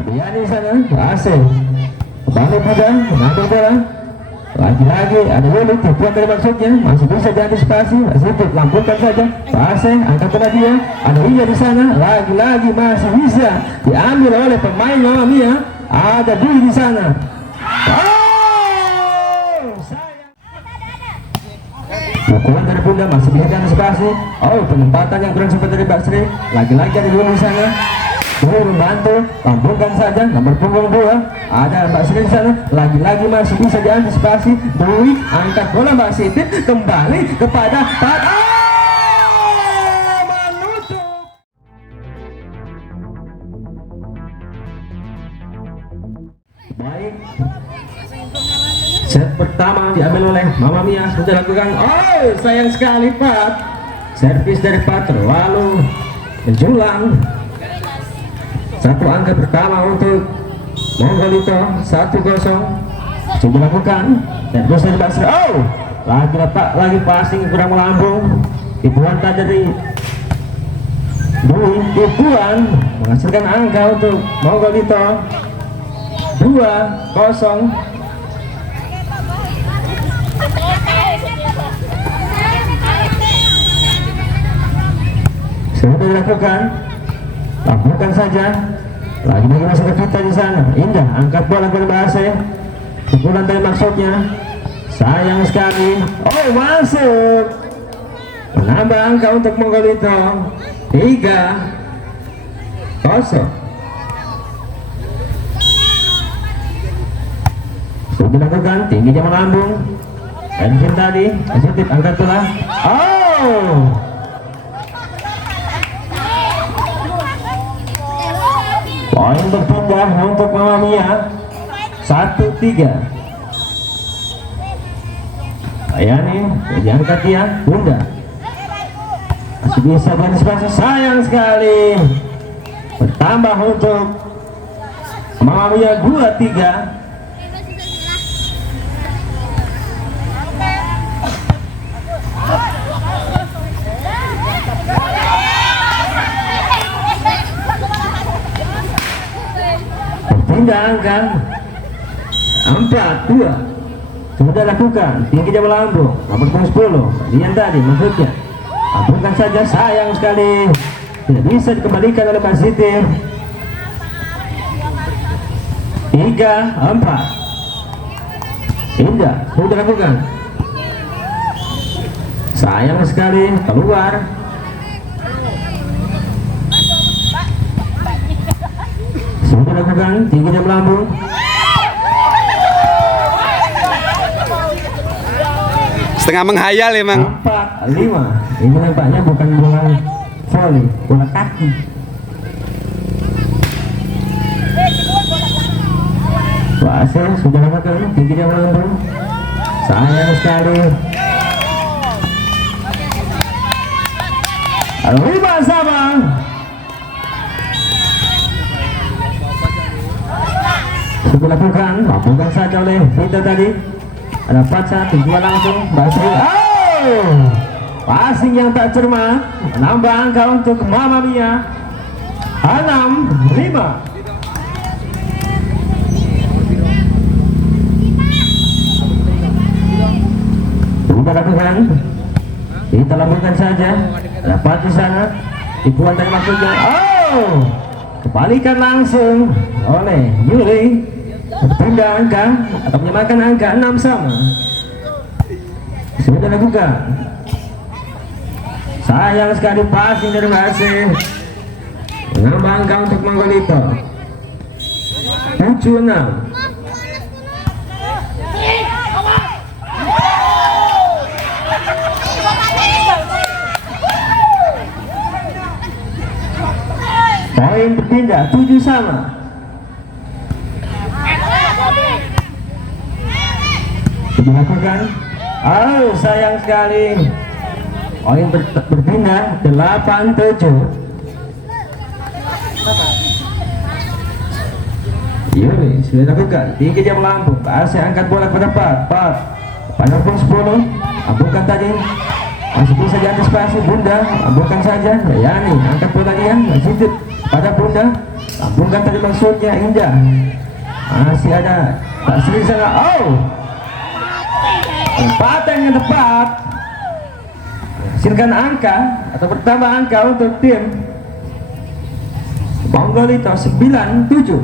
Diani sana berhasil balik muda mengambil bola lagi-lagi ada Lulu tipuan dari maksudnya masih bisa diantisipasi masih lampukan saja pasang angkat bola dia ada Iya di sana lagi-lagi masih bisa diambil oleh pemain Mamma Mia ada Dwi di sana. Pukulan dari Bunda masih bisa diantisipasi. Oh, penempatan yang kurang sempat dari Basri. Lagi-lagi ada Dwi di sana. Dwi membantu, lambungkan saja nomor punggung 2. Ada Mbak Siti di sana. Lagi-lagi masih bisa diantisipasi. Dwi angkat bola Mbak Siti kembali kepada Pat. Menutup. Baik. Set pertama diambil oleh Mamma Mia sudah lakukan. Oh, sayang sekali Pat. Servis dari Pat lalu menjulang. Satu angka pertama untuk Monggolito 1-0 sudah lakukan dan terus dari Basri. Oh, lagi passing kurang melambung. Tipuan tadi dari Dwi tipuan menghasilkan angka untuk Monggolito 2-0. Sudah dilakukan. Lakukan saja. Lagi-lagi masih ke kita di sana. Indah angkat bola berbahasa. Pukulan dari maksudnya. Sayang sekali. Oh, masuk. Menambah angka untuk Monggolito 3-0. Sudah dilakukan. Tingginya melambung. Edwin tadi positif angkat bola. Oh, poin berpindah untuk Mamma Mia 1-3. Ayani diangkat dia Bunda masih bisa diantisipasi. Sayang sekali bertambah untuk Mamma Mia 2-3. Berpindah angka 4-2 sudah lakukan. Tingginya melambung nomor 10 Dian tadi maksudnya. Ampunkan saja. Sayang sekali tidak bisa dikembalikan oleh Mbak Siti. 3-4. Indah sudah lakukan. Sayang sekali keluar. Sudah lakukan. Tingginya melambung. Setengah menghayal emang. 4-5. Ini nampaknya bukan bola volley, bola kaki. Wasil sudah lakukan. Tingginya melambung. Sayang sekali. 5-5. Sudah lakukan. Lakukan saja oleh Vita tadi. Ada Patsa, tujuan langsung Basri. Oh, passing yang tak cermat. Menambah angka untuk Mamma Mia 6-5. Sudah lakukan. Kita lakukan saja. Dapat di sana. Tipuan dari maksudnya. Oh, kebalikan langsung oleh Yuri. Berpindah angka atau menyamakan angka 6-6. Sudah lakukan. Sayang sekali passing dari Basri. Menambah angka untuk Monggolito 7-6. Poin berpindah 7-sama. Sudah lakukan. Oh, sayang sekali. Poin berpindah 8-7. Yuri sudah lakukan. Tinggi jam melambung. Basri angkat bola ke depan. Pada pun 10. Ampunkan tadi. Masih bisa diantisipasi Bunda. Ampunkan saja. Yani angkat bola dia. Masih pada Bunda. Lambungkan tadi maksudnya, indah. Masih ada Pak Sri sana. Oh, tempatan yang tepat hasilkan angka atau bertambah angka untuk tim Monggolito 97.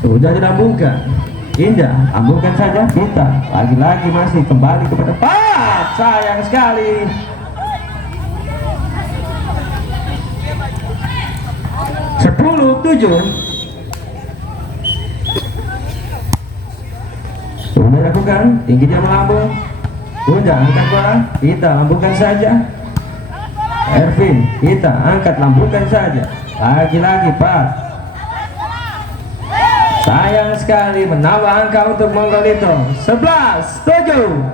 Sudah dilambungkan, indah, lambungkan saja kita. Lagi-lagi masih kembali kepada Pak. Sayang sekali. Sepuluh 7. Sudah lakukan, tinggi dia melambung. Sudah angkat bola, kita lambungkan saja. Ervin, kita angkat lambungkan saja. Lagi-lagi Pak. Sayang sekali, menambah angka untuk Monggolito 11-7.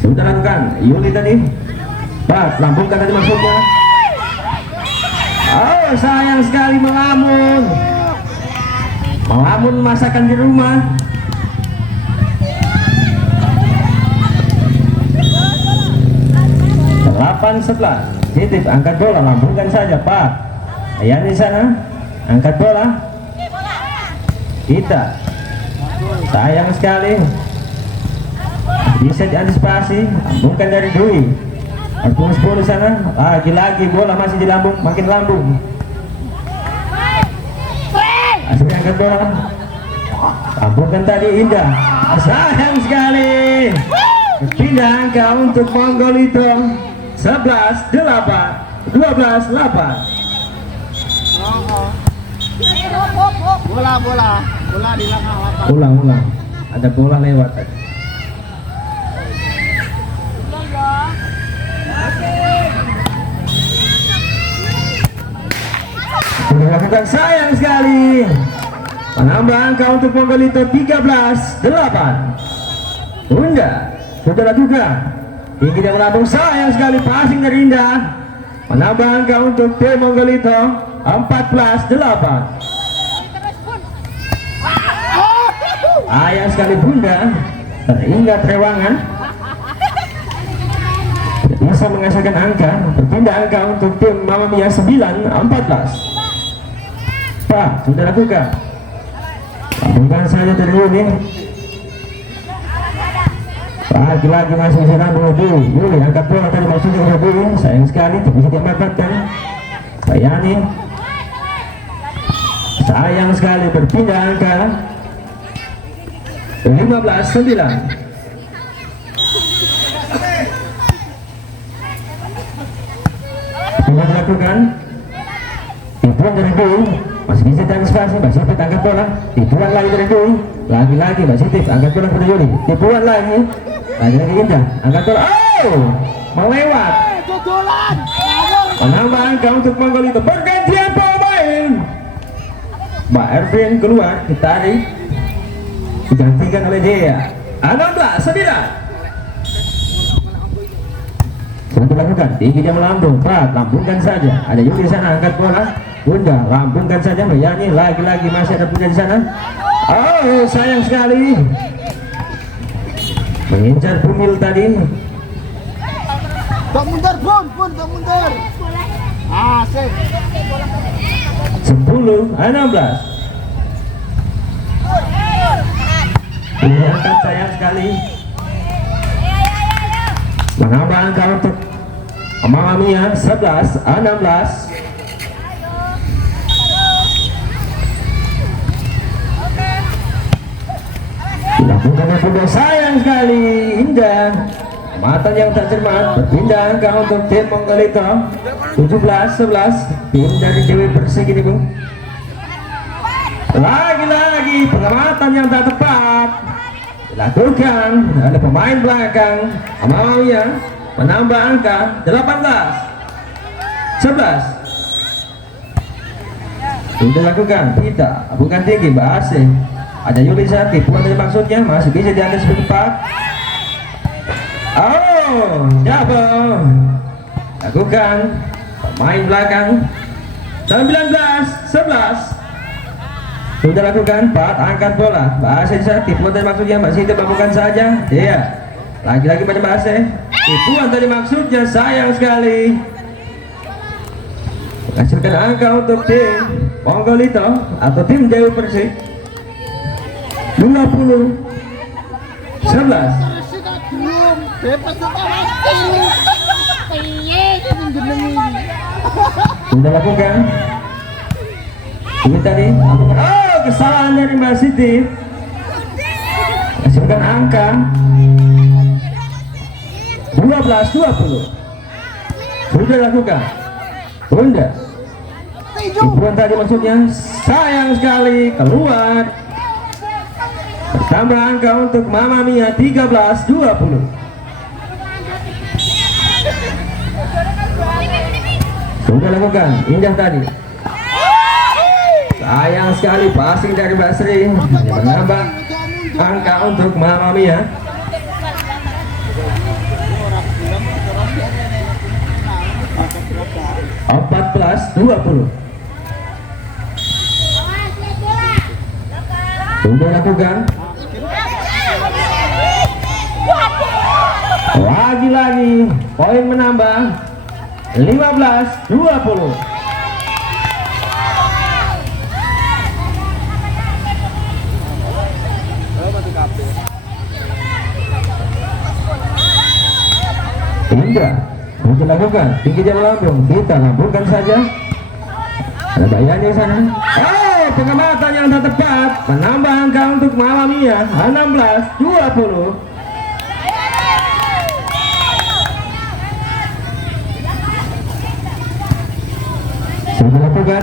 Sudah lakukan, Yuli tadi. Pak, lambungkan tadi maksudnya. Oh, sayang sekali melamun. Melamun masakan di rumah. 8-11. Titip, angkat bola, lambungkan saja Pak. Ayan di sana, angkat bola. Kita. Sayang sekali. Bisa diantisipasi, lambungkan dari Dwi. Lambung 10 sana, lagi-lagi bola masih di lambung, makin lambung. Asli angkat bola, lambungkan tadi, indah. Sayang sekali. Pindah angka untuk Monggolito 11-8, 12-8. Bola di belakang lapangan. Ulang, ada bola lewat tadi. Sudah lakukan, sayang sekali. Menambah angka untuk Monggolito 13-8. Bunda sudah lakukan, tinggi dan melambung, sayang sekali, passing dari Indah. Menambah angka untuk tim Monggolito 14-8. Ayah sekali Bunda, teringat rewangan, tidak bisa menghasilkan angka. Berpindah angka untuk tim Mamma Mia 9-14. Pak, sudah lakukan, lambungkan saja dari Yuli. Lagi-lagi masih bisa nambah Yuli, angkat bola tadi maksudnya ke Yuli. Sayang sekali, tidak bisa dimanfaatkan. Sayani, sayang sekali, berpindah angka 15-9. Sudah dilakukan, tipuan dari Dwi, masih bisa diantisipasi. Mbak Sipit angkat bola, tipuan lagi dari Dwi. Lagi-lagi Mbak Sipit angkat bola pada Yuli, tipuan lagi. Lagi-lagi Indah, angkat bola. Oh, melewat. Menambah angka untuk Monggolito. Pergantian pemain. Mbak Ervin keluar, ditarik, digantikan oleh Dea. 16-9. Sudah dilakukan, tinggi dia melambung. Pak, lambungkan saja. Ada Yuli di sana, angkat bola. Bunda, lambungkan saja. Mbak Yani, lagi-lagi masih ada Bunda di sana. Oh, sayang sekali. Mengincar Bumil tadi. Tok mundur, Bun, tok mundur. Sip. 10-16. Ini angkat, sayang sekali. Menambah angka untuk Mamma Mia 11-16. Dilakukan Bunda, sayang sekali, Indah. Mata yang tak cermat, berpindah angka untuk tim Monggolito 17-11. Tim dari Dewi Persik ini, Bung. Lagi-lagi pengamatan yang tak tepat dilakukan oleh pemain belakang Mamma Mia. Menambah angka 18-11. Sudah lakukan, kita bukan tinggi, Mbak. Ada Yuli Sati, bukan dari maksudnya, masih bisa diangkat seperempat. Oh, double. Lakukan, pemain belakang 19-11. Sudah lakukan, Pak, angkat bola. Mbak Sati, bukan dari maksudnya, Mbak Siti, lakukan saja. Iya, Lagi-lagi pada bahasa tipuan tadi maksudnya, sayang sekali. Menghasilkan angka untuk tim Ponggolito atau tim Dewi Persik 20 11. Sudah lakukan ini tadi. Oh, kesalahan dari Mbak Siti. Hasilkan angka 12-20. Sudah lakukan Bunda. Tipuan tadi maksudnya, sayang sekali, keluar. Bertambah angka untuk Mama Mia 13-20. Sudah lakukan, indah tadi. Sayang sekali, passing dari Mbak Sri menambah angka untuk Mama Mia. Empat belas 20. Sudah lakukan. Lagi-lagi poin menambah 15-20. Indra untuk lakukan tinggi jam lambung, kita lambungkan saja. Ada bayarnya di sana. Oh, pengamatan yang tak tepat menambah angka untuk Mama Mia 16-20. Sudah lakukan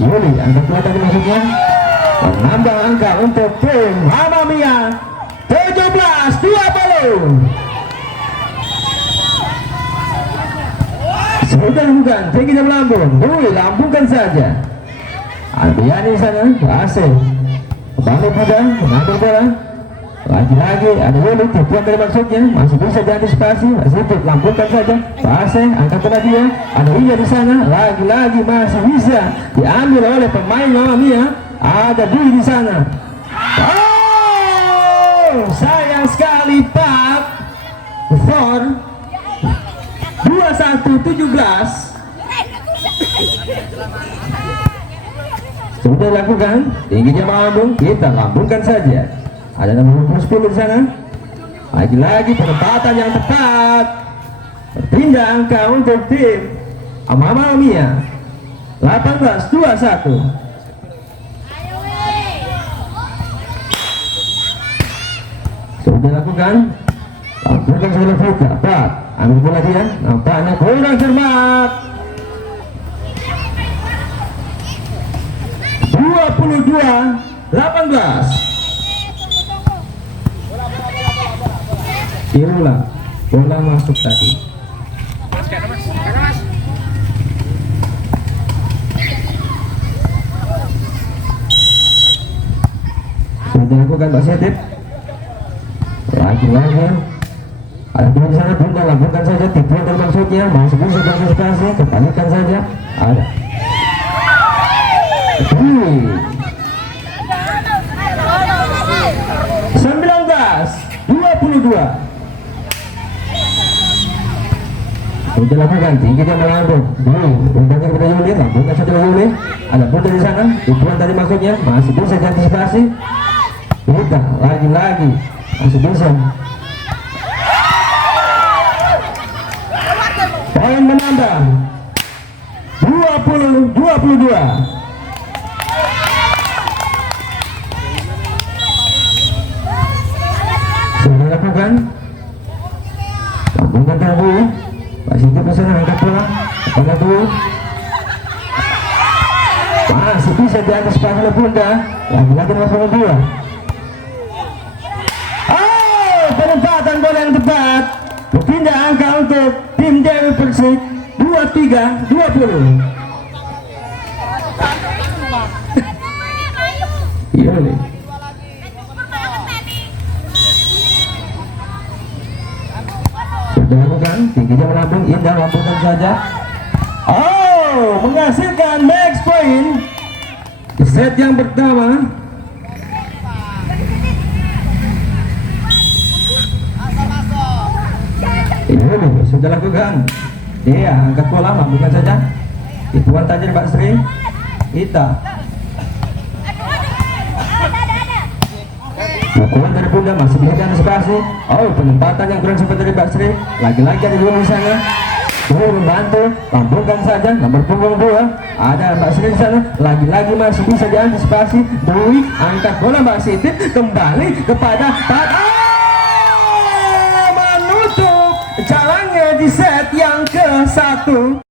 Yuli, angka kelihatan maksudnya menambah angka untuk tim Mama Mia 17-20. Sudah lakukan tinggi jam lambung, Yuli lambungkan saja. Albiani sana berhasil kembali pada mengambil bola. Lagi-lagi ada Yuli, tipuan dari maksudnya masih bisa diantisipasi, masih itu lambungkan saja. Berhasil angkat bola dia, ada Ria di sana. Lagi-lagi masih bisa diambil oleh pemain Mama Mia. Ada Dwi di sana. Oh, sayang sekali Pak. For 21-17. Sudah lakukan tinggi jam lambung, kita lambungkan saja. Ada nomor 10 di sana. Lagi-lagi penempatan yang tepat. Berpindah angka untuk tim Mama Mia 18-21. Sudah lakukan. Lambungkan saja Fuka. Pak, ambil bola dia. Nampaknya kurang cermat. 22-18. Irulah bola masuk tadi. Sudah lakukan Mbak Setip. Lagi-lagi ada di sana, Bunda lakukan saja tipuan dari maksudnya masih bisa diantisipasi, kembalikan saja. Ada 19-22. Sudah lakukan tinggi jam lambung. Umpanya kepada Yuli, lambungkan saja Yuli. Ada Bunda di sana, tipuan tadi maksudnya masih bisa diantisipasi. Kita lagi-lagi masih bisa. Poin menambah 20-22. Sudah lakukan. Lambungkan dulu. Masih itu bisa angkat bola. Angkat dulu. Masih bisa diantisipasi oleh Bunda. Lagi-lagi masuk dua. Oh, penempatan bola yang tepat. Berpindah angka untuk tim Dewi Persik 23-20. Yuli. Sudah lakukan tinggi jam lambung, indah lambungkan saja. Oh, menghasilkan max point di set yang pertama. Ini sudah lakukan. Dia angkat bola bukan saja. Tipuan tajam Mbak Sri. Ita. Pukulan dari Bunda masih bisa diantisipasi. Oh, penempatan yang kurang sempat dari Mbak Sri. Lagi-lagi ada dua di sana. Dua membantu, tampungkan saja nomor punggung 2. Ada Mbak Sri di sana. Lagi-lagi masih bisa diantisipasi. Dwi angkat bola Mbak Siti kembali kepada menutup jalannya di set yang ke-1.